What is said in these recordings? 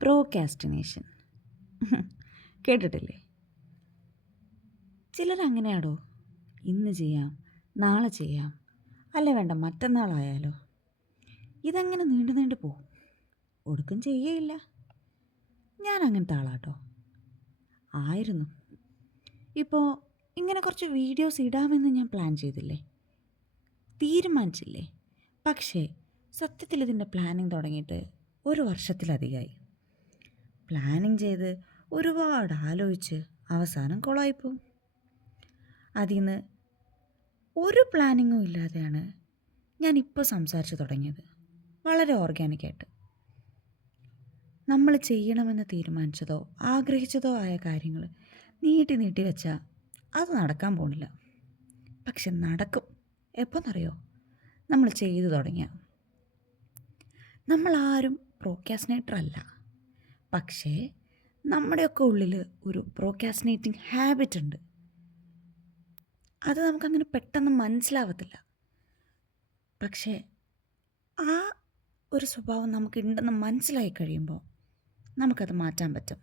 പ്രോകാസ്റ്റിനേഷൻ കേട്ടിട്ടില്ലേ? ചിലരങ്ങനെയാടോ, ഇന്ന് ചെയ്യാം, നാളെ ചെയ്യാം, അല്ലേ വേണ്ട മറ്റന്നാളായാലോ. ഇതങ്ങനെ നീണ്ടു നീണ്ടു പോവും, ഒടുക്കം ചെയ്യേയില്ല. ഞാൻ അങ്ങനത്തെ ആളാട്ടോ, ആയിരുന്നു. ഇപ്പോൾ ഇങ്ങനെ കുറച്ച് വീഡിയോസ് ഇടാമെന്ന് ഞാൻ പ്ലാൻ ചെയ്തില്ലേ, തീരുമാനിച്ചില്ലേ. പക്ഷേ സത്യത്തിൽ ഇതിൻ്റെ പ്ലാനിങ് തുടങ്ങിയിട്ട് 1 വർഷത്തിലധികമായി. പ്ലാനിങ് ചെയ്ത് ഒരുപാട് ആലോചിച്ച് അവസാനം കൊളായിപ്പോവും. അതിൽ നിന്ന് ഒരു പ്ലാനിങ്ങും ഇല്ലാതെയാണ് ഞാനിപ്പോൾ സംസാരിച്ച് തുടങ്ങിയത്, വളരെ ഓർഗാനിക്കായിട്ട്. നമ്മൾ ചെയ്യണമെന്ന് തീരുമാനിച്ചതോ ആഗ്രഹിച്ചതോ ആയ കാര്യങ്ങൾ നീട്ടി നീട്ടി വെച്ചാൽ അത് നടക്കാൻ പോണില്ല. പക്ഷെ നടക്കും. എപ്പോഴെന്നറിയോ? നമ്മൾ ചെയ്തു തുടങ്ങിയ. നമ്മളാരും പ്രോക്രാസ്റ്റിനേറ്റർ അല്ല, പക്ഷേ നമ്മുടെയൊക്കെ ഉള്ളിൽ ഒരു പ്രോക്രാസ്റ്റിനേറ്റിംഗ് ഹാബിറ്റ് ഉണ്ട്. അത് നമുക്കങ്ങനെ പെട്ടെന്ന് മനസ്സിലാവത്തില്ല. പക്ഷേ ആ ഒരു സ്വഭാവം നമുക്കുണ്ടെന്ന് മനസ്സിലായി കഴിയുമ്പോൾ നമുക്കത് മാറ്റാൻ പറ്റും.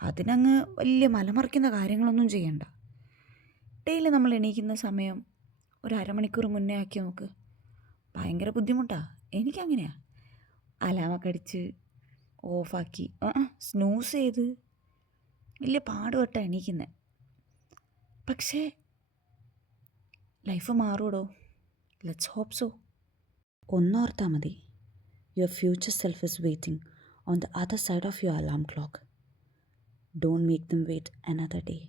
അതിനങ്ങ് വലിയ മലമറിക്കുന്ന കാര്യങ്ങളൊന്നും ചെയ്യണ്ട. ഡെയിലി നമ്മൾ എണീക്കുന്ന സമയം ഒരു അരമണിക്കൂർ മുന്നേ ആക്കി നോക്ക്. ഭയങ്കര ബുദ്ധിമുട്ടാണ്. എനിക്കങ്ങനെയാണ്. അലാമൊക്കെ അടിച്ച് ഓഫാക്കി സ്നൂസ് ചെയ്ത് വലിയ പാടുപെട്ടാണ് എണീക്കുന്നത്. പക്ഷേ ലൈഫ് മാറൂടോ. Let's hope so. ഒന്നോർത്താൽ മതി, your future self is waiting on the other side of your alarm clock. Don't make them wait another day.